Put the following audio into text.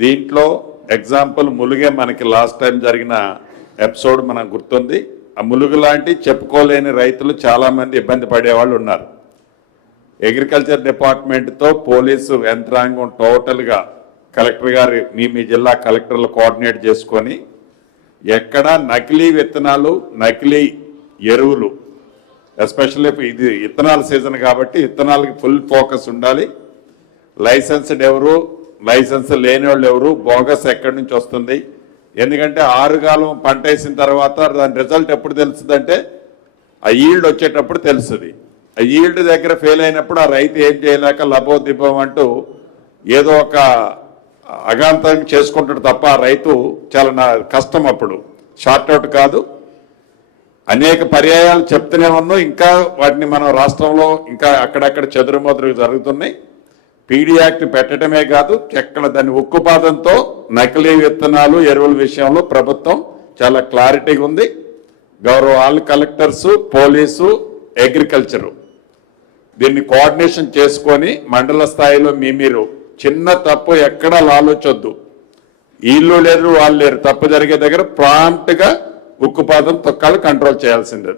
దీంట్లో ఎగ్జాంపుల్ ములుగే మనకి last time జరిగిన ఎపిసోడ్ మనకు గుర్తుంది. ఆ ములుగు లాంటి చెప్పుకోలేని రైతులు చాలామంది ఇబ్బంది పడేవాళ్ళు ఉన్నారు. అగ్రికల్చర్ డిపార్ట్మెంట్తో పోలీసు యంత్రాంగం టోటల్గా కలెక్టర్ గారు మీ జిల్లా కలెక్టర్లు కోఆర్డినేట్ చేసుకొని ఎక్కడ నకిలీ విత్తనాలు నకిలీ ఎరువులు, ఎస్పెషల్లీ ఇది విత్తనాల సీజన్ కాబట్టి విత్తనాలకి ఫుల్ ఫోకస్ ఉండాలి. లైసెన్స్డ్ ఎవరు, లైసెన్స్ లేని వాళ్ళు ఎవరు, బోగస్ ఎక్కడి నుంచి వస్తుంది. ఎందుకంటే ఆరుగాలం పంట వేసిన తర్వాత దాని రిజల్ట్ ఎప్పుడు తెలుస్తుందంటే ఆ ఈల్డ్ వచ్చేటప్పుడు తెలుస్తుంది. ఆ ఈల్డ్ దగ్గర ఫెయిల్ అయినప్పుడు ఆ రైతు ఏం చేయలేక లబోదిబ్బం అంటూ ఏదో ఒక అగాంతం చేసుకుంటాడు తప్ప ఆ రైతు చాలా కష్టం. అప్పుడు షార్ట్అవుట్ కాదు. అనేక పర్యాయాలు చెప్తూనే ఉన్నాం. ఇంకా వాటిని మనం రాష్ట్రంలో ఇంకా అక్కడక్కడ చెదురుమదురు జరుగుతున్నాయి. పీడీ యాక్ట్ పెట్టడమే కాదు, ఎక్కడ దాన్ని ఉక్కుపాదంతో నకిలీ విత్తనాలు ఎరువుల విషయంలో ప్రభుత్వం చాలా క్లారిటీగా ఉంది. గౌరవ ఆల్ కలెక్టర్సు, పోలీసు, అగ్రికల్చరు దీన్ని కోఆర్డినేషన్ చేసుకొని మండల స్థాయిలో మీరు చిన్న తప్పు ఎక్కడా ఆలోచొద్దు. వీళ్ళు లేరు వాళ్ళు లేరు, తప్పు జరిగే దగ్గర ప్రాంప్ట్గా ఉక్కుపాదం తొక్కాలు కంట్రోల్ చేయాల్సిందే.